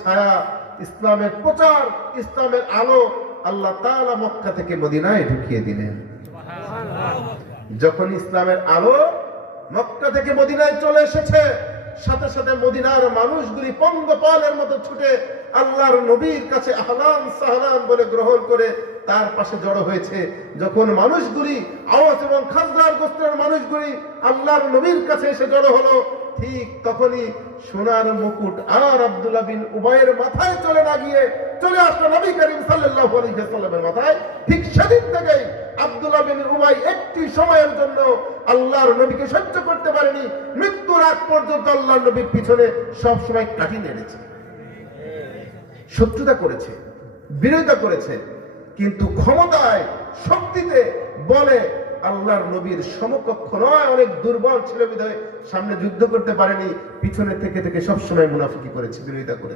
ছায়া, ইসলামের প্রচার, ইসলামের আলো আল্লাহ তাআলা মক্কা থেকে মদিনায় ঢুকিয়ে দিলেন। যখন ইসলামের আলো মক্কা থেকে মদিনায় চলে এসেছে, সাথে সাথে মদিনার মানুষগুলি পঙ্গপালের মতো ছুটে আল্লাহর নবীর কাছে আহলান সাহলান বলে গ্রহণ করে তার পাশে জড়ো হয়েছে। যখন মানুষগুলি আওয়াজ এবং খাজরার গোত্রের মানুষগুলি আল্লাহর নবীর কাছে এসে জড়ো হলো, ঠিক তখনই সোনার মুকুট আর আব্দুল্লাহ বিন উবাইয়ের মাথায় চলে না গিয়ে চলে আসলো নবী করিম সাল্লাল্লাহু আলাইহি ওয়াসাল্লামের মাথায়। ঠিক সেদিন থেকেই আব্দুল্লাহ বিন উবাই একটি সময়ের জন্য আল্লাহর নবীকে সহ্য করতে পারেনি। মৃত্যুর আগ পর্যন্ত আল্লাহর নবীর পিছনে সব সময় কাঠি নেড়েছে, শত্রুতা করেছে, বিরোধিতা করেছে, কিন্তু ক্ষমতায়, শক্তিতে, বলে আল্লাহর নবীর সমকক্ষ নয়। অনেক দুর্বল ছিল বিধায় সামনে যুদ্ধ করতে পারেনি, পিছনে থেকে থেকে সবসময় মুনাফিকি করেছে, বিরোধিতা করেছে।